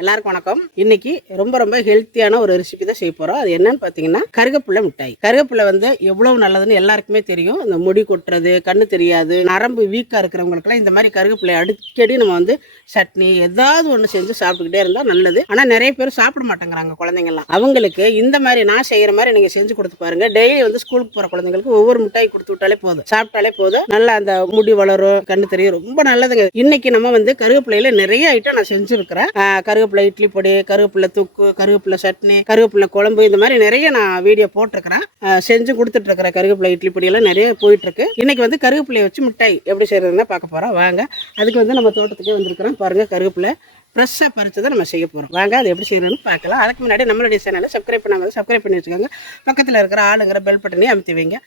எல்லாருக்கும் வணக்கம். இன்னைக்கு ரொம்ப ரொம்ப ஹெல்த்தியான ஒரு ரெசிபி தான் செய்ய போறோம். அது என்னன்னு பார்த்தீங்கன்னா கருகப்புள்ள மிட்டாய். கருகப்புள்ள வந்து எவ்வளவு நல்லதுன்னு எல்லாருக்குமே தெரியும். இந்த முடி கொட்டுறது கண்ணு தெரியாது நரம்பு வீக்கா இருக்கிறவங்களுக்குலாம் இந்த மாதிரி கருகப்புள்ளை அடிக்கடி நம்ம வந்து சட்னி ஏதாவது ஒன்று செஞ்சு சாப்பிட்டுக்கிட்டே இருந்தால் நல்லது. ஆனால் நிறைய பேர் சாப்பிட மாட்டேங்கிறாங்க குழந்தைங்கலாம் அவங்களுக்கு இந்த மாதிரி நான் செய்யற மாதிரி நீங்க செஞ்சு கொடுத்து பாருங்க. டெய்லி வந்து ஸ்கூலுக்கு போற குழந்தைங்களுக்கு ஒவ்வொரு மிட்டாய் கொடுத்து விட்டாலே போதும். சாப்பிட்டாலே போதும். நல்லா அந்த முடி வளரும் கண்ணு தெரியும். ரொம்ப நல்லதுங்க. இன்னைக்கு நம்ம வந்து கருகப்புள்ளையில நிறைய ஐட்டம் நான் செஞ்சிருக்கிறேன். கரு கருவேப்பிலை இட்லி பொடி கருவேப்பிலை தூக்கு கருவேப்பிலை சட்னி கருவேப்பிலை குழம்பு இந்த மாதிரி நிறைய நான் வீடியோ போட்டிருக்கிறேன். செஞ்சு கொடுத்துட்ருக்கிறேன் கருவேப்பிலை இட்லி பொடியெல்லாம் நிறைய போயிட்டுருக்கு இன்றைக்கி வந்து கருவேப்பிலையை வச்சு மிட்டாய் எப்படி செய்கிறதுனா பார்க்க போகிறோம் வாங்க. அதுக்கு வந்து நம்ம தோட்டத்துக்கே வந்திருக்கிறோம். பாருங்க கருவேப்பிலை ஃப்ரெஷ்ஷாக பறிச்சதை நம்ம செய்ய போகிறோம் வாங்க அது எப்படி செய்யணும்னு பார்க்கலாம். அதுக்கு முன்னாடி நம்மளுடைய சேனலை சப்ஸ்கிரைப் பண்ணாமல் சப்ஸ்கிரைப் பண்ணி வச்சுக்கோங்க. பக்கத்தில் இருக்கிற ஆளுங்கிற பெல் பட்டனையும் அமைத்து வைங்க.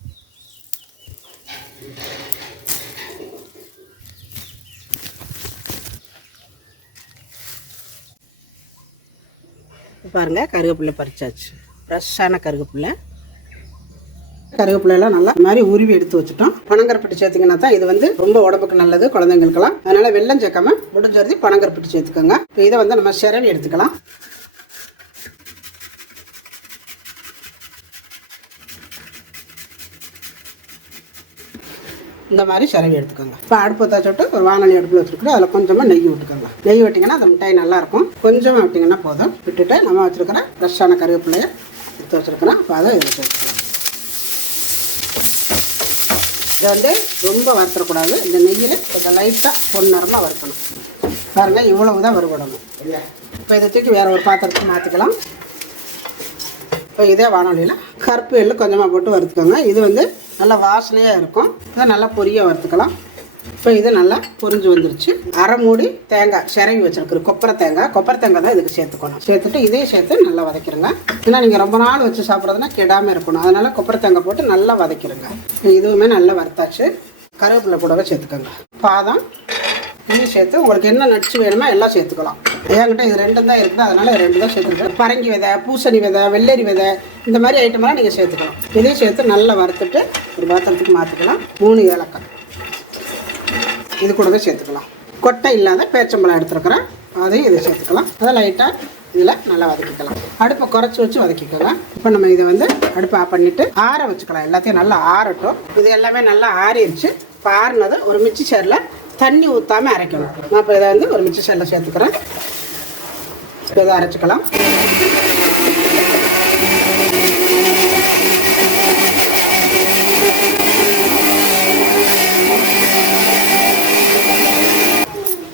பாருங்கள் கருவேப்பிலை பறிச்சாச்சு. ஃப்ரெஷ்ஷான கருவேப்பிலை கருவேப்பிலையெல்லாம் நல்லா மாதிரி உருவி எடுத்து வச்சுட்டோம். பனங்கருப்பட்டி சேர்த்திங்கன்னா தான் இது வந்து ரொம்ப உடம்புக்கு நல்லது குழந்தைங்களுக்கெல்லாம். அதனால் வெள்ளம் சேர்க்காம முடிஞ்சது பனங்கருப்பட்டி சேர்த்துக்கோங்க. இப்போ இதை வந்து நம்ம சிரவி எடுத்துக்கலாம். இந்த மாதிரி சிறவி எடுத்துக்கோங்க. இப்போ அடுப்பு வச்சுட்டு ஒரு வானொலி அடுப்பில் வச்சுருக்கோம் அதில் கொஞ்சமாக நெய் விட்டுக்கோங்க. நெய் விட்டிங்கன்னா அந்த மிட்டாய் நல்லா இருக்கும் கொஞ்சமாக விட்டிங்கன்னா போதும். விட்டுட்டு நம்ம வச்சுருக்கிற ஃப்ரெஷ்ஷான கருவேப்பிலையை எடுத்து வச்சுருக்கிறோம் இப்போ அதை இதில் சேர்த்துக்கலாம் இதை வந்து ரொம்ப வறுத்தக்கூடாது இந்த நெய்யில் கொஞ்சம் லைட்டாக பொன்னரமாக வறுக்கணும். பாருங்கள் இவ்வளவு தான் வறுபடணும். இப்போ இதை தூக்கி வேறு ஒரு பாத்திரத்துக்கு மாற்றிக்கலாம் இப்போ இதே வானொலியில் கருப்பு எள்ளு கொஞ்சமாக போட்டு வறுத்துக்கோங்க. இது வந்து நல்லா வாசனையாக இருக்கும். இதை நல்லா பொரிய வறுத்துக்கலாம். இப்போ இது நல்லா பொரிஞ்சு வந்துருச்சு. அரை மூடி தேங்காய் சிரவி வச்சிருக்குற கொப்பரை தேங்காய். கொப்பரை தேங்காய் தான் இதுக்கு சேர்த்துக்கணும். சேர்த்துட்டு இதையும் சேர்த்து நல்லா வதக்கிடுங்க ஏன்னா நீங்கள் ரொம்ப நாள் வச்சு சாப்பிட்றதுனா கெடாமல் இருக்கணும். அதனால் கொப்பரை தேங்காய் போட்டு நல்லா வதக்கிடுங்க இதுவுமே நல்லா வறுத்தாச்சு. கருவேப்பிலை கூடவே சேர்த்துக்கோங்க. பாதம் இதையும் சேர்த்து உங்களுக்கு என்ன நச்சு வேணுமோ எல்லாம் சேர்த்துக்கலாம். என்கிட்ட இது ரெண்டும் தான் இருக்குது அதனால ரெண்டு தான் சேர்த்துருக்கேன் பரங்கி விதை பூசணி விதை வெள்ளரி விதை இந்த மாதிரி ஐட்டமெல்லாம் நீங்கள் சேர்த்துக்கலாம். இதையும் சேர்த்து நல்லா வறுத்துட்டு ஒரு பாத்திரத்துக்கு மாற்றிக்கலாம் மூணு ஏலக்காய். இது கூடவே சேர்த்துக்கலாம். கொட்டை இல்லாத பேச்சம்பழம் எடுத்துருக்குறேன். அதையும் இதை சேர்த்துக்கலாம். அதை லைட்டாக இதில் நல்லா வதக்கிக்கலாம். அடுப்பை குறைச்சி வச்சு வதக்கிக்கலாம் இப்போ நம்ம இதை வந்து அடுப்பை ஆஃப் பண்ணிவிட்டு ஆற வச்சுக்கலாம். எல்லாத்தையும் நல்லா ஆறட்டும். இது எல்லாமே நல்லா ஆறிடுச்சு. இப்போ ஆறுனது ஒரு மிக்சி சேரில் தண்ணி ஊற்றாமல் அரைக்கணும். நான் இப்போ இதை வந்து ஒரு மிச்ச செல்லை சேர்த்துக்கிறேன். இப்போ இதை அரைச்சிக்கலாம்.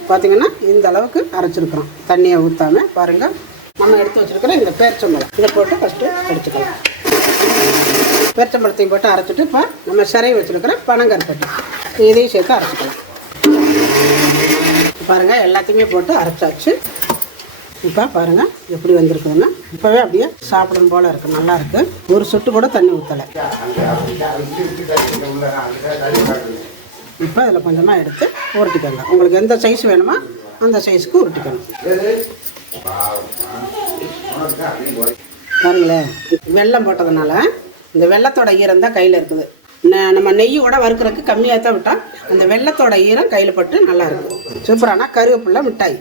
பார்த்தீங்கன்னா இந்த அளவுக்கு அரைச்சிருக்கிறோம். தண்ணியை ஊற்றாம பாருங்கள் நம்ம எடுத்து வச்சிருக்கிற இந்த பேரிச்சம்பழம். இதை போட்டு ஃபஸ்ட்டு அடிச்சுக்கலாம் பேரிச்சம்பழத்தையும் போட்டு அரைச்சிட்டு இப்போ நம்ம சிறை வச்சிருக்கிற பனங்கருப்பட்டி. இதையும் சேர்த்து அரைச்சிக்கலாம். பாருங்கள் எல்லாத்தையுமே போட்டு அரைச்சாச்சு. இப்போ பாருங்கள் எப்படி வந்திருக்குதுன்னா இப்போவே அப்படியே சாப்பிடணும் போல் இருக்குது நல்லாயிருக்கு ஒரு சொட்டு கூட தண்ணி ஊற்றலை இப்போ இதில் கொஞ்சமாக எடுத்து உருட்டிக்கோங்க. உங்களுக்கு எந்த சைஸ் வேணுமோ அந்த சைஸ்க்கு உருட்டிக்கணும் பாருங்களேன் வெல்லம் போட்டதுனால இந்த வெள்ளத்தோட ஈரம் தான் கையில் இருக்குது. நம்ம நெய்யோட வறுக்கிறதுக்கு கம்மியாக தான் விட்டால் அந்த வெள்ளத்தோட ஈரம் கையில் பட்டு நல்லா இருக்கும் சூப்பரான கருவேப்பிலை மிட்டாய்.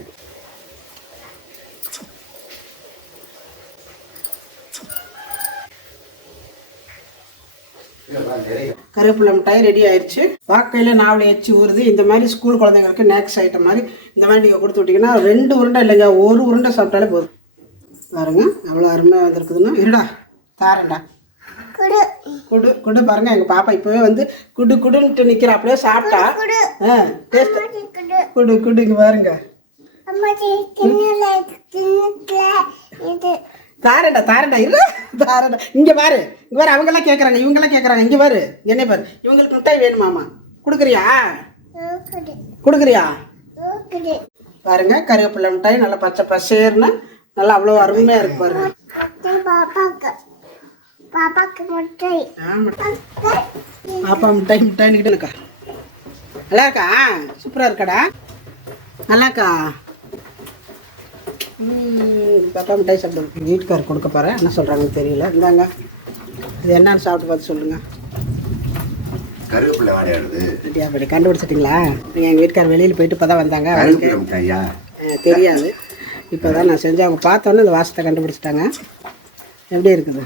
கருவேப்பிலை மிட்டாய் ரெடி ஆயிடுச்சு வாக்கையில் நாவலை எச்சி ஊறுது. இந்த மாதிரி ஸ்கூல் குழந்தைங்களுக்கு நேக்ஸ் ஐட்டம் மாதிரி இந்த மாதிரி நீங்கள் கொடுத்து விட்டிங்கன்னா ரெண்டு உருண்டை இல்லைங்க ஒரு உருண்டை சாப்பிட்டாலே போதும். பாருங்க எவ்வளோ அருமையாக வந்திருக்குதுன்னா. இருடா தாரேன்டா. குடு. குடு பாருங்க எங்கள் பாப்பா இப்போவே வந்து குடு குடுன்ட்டு நிற்கிறா அப்படியே சாப்பிட்டா. ஆ டேஸ்ட் குடு. குடு இங்கே பாருங்க. தாரேன்டா தாரேன்டா இல்லை தாராள இங்க பாரு. இங்க பாரு அவங்க எல்லாம் கேக்குறாங்க இவங்க எல்லாம் கேக்குறாங்க. இங்க பாரு. என்ன பாரு. இவங்களுக்கு மிட்டாய் வேணுமாமா கொடுக்குறியா? கொடுக்குறியா? பாருங்க கருவேப்பிலை மிட்டாய் நல்லா பச்சை பசேர்னு. நல்லா அவ்வளோ அருமையா இருக்கு பாருங்க. பாப்பாக்கு பாப்பாக்கு முட்டை. ஆமா பாப்பா மிட்டாய் மிட்டாய்னு இருக்கா? நல்லா இருக்கா சூப்பரா இருக்காடா? நல்லா இருக்கா ம், பாப்பா மிட்டாய் சாப்பிடுங்க வீட்டுக்காரர் கொடுக்க போறேன் என்ன சொல்றாங்கன்னு தெரியல. இந்தாங்க. இது என்னன்னு சாப்பிட்டு பார்த்து சொல்லுங்க. கருவேப்பிலை வாடையாடுது அப்படியா அப்படி கண்டுபிடிச்சிட்டிங்களா? எங்கள் வீட்டுக்காரர் வெளியில் போயிட்டு இப்போ தான் வந்தாங்க மிட்டாயா? தெரியாது. இப்போ தான் நான் செஞ்சு அவங்க பார்த்தோன்னே இந்த வாசத்தை கண்டுபிடிச்சிட்டாங்க. எப்படி இருக்குது?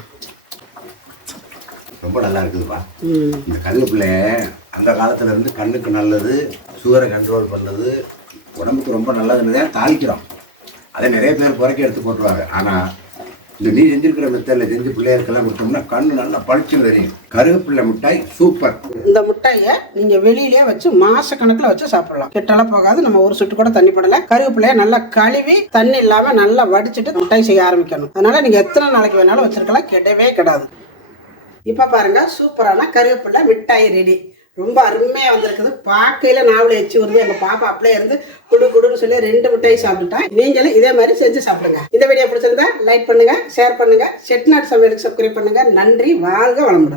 ரொம்ப நல்லா இருக்குதுப்பா. இந்த கருவேப்பிலை அந்த காலத்துல இருந்து கண்ணுக்கு நல்லது சுகரை கண்ட்ரோல் பண்ணுது உடம்புக்கு ரொம்ப நல்லதுன்னு தான் தாளிக்கிறோம். அதை நிறைய பேர் புறக்கி எடுத்து போட்டுருவாங்க. ஆனா இந்த நீ செஞ்சிருக்கிற மெத்தடில் செஞ்சு பிள்ளைகளுக்கெல்லாம் கொடுத்தோம்னா கண்ணு நல்லா பளிச்சுன்னு தெரியும். கருவேப்பிலை மிட்டாய் சூப்பர் இந்த முட்டையை நீங்க வெளியிலேயே வச்சு மாச கணக்குல வச்சு சாப்பிடலாம். கெட்டால போகாது. நம்ம ஒரு சுட்டு கூட தண்ணி படல. கருவேப்பிலையை நல்லா கழுவி தண்ணி இல்லாம நல்லா வடிச்சிட்டு மிட்டாய் செய்ய ஆரம்பிக்கணும். அதனால நீங்க எத்தனை நாளைக்கு வேணாலும் வச்சிருக்கலாம். கெடவே கெடாது. இப்போ பாருங்க சூப்பரான கருவேப்பிலை மிட்டாய் ரெடி ரொம்ப அருமையாக வந்திருக்குது. பார்க்கையில நாவல எச்சு வருது எங்கள் பாப்பா அப்படியே இருந்து குடு குடுன்னு சொல்லி ரெண்டு மிட்டாய் சாப்பிட்டுட்டேன் நீங்களும் இதே மாதிரி செஞ்சு சாப்பிடுங்க. இந்த வீடியோ பிடிச்சிருந்தா லைக் பண்ணுங்க ஷேர் பண்ணுங்க. செட்நாட் சமையலுக்கு சப்ஸ்கிரைப் பண்ணுங்க. நன்றி. வாழ்க வளமுடன்.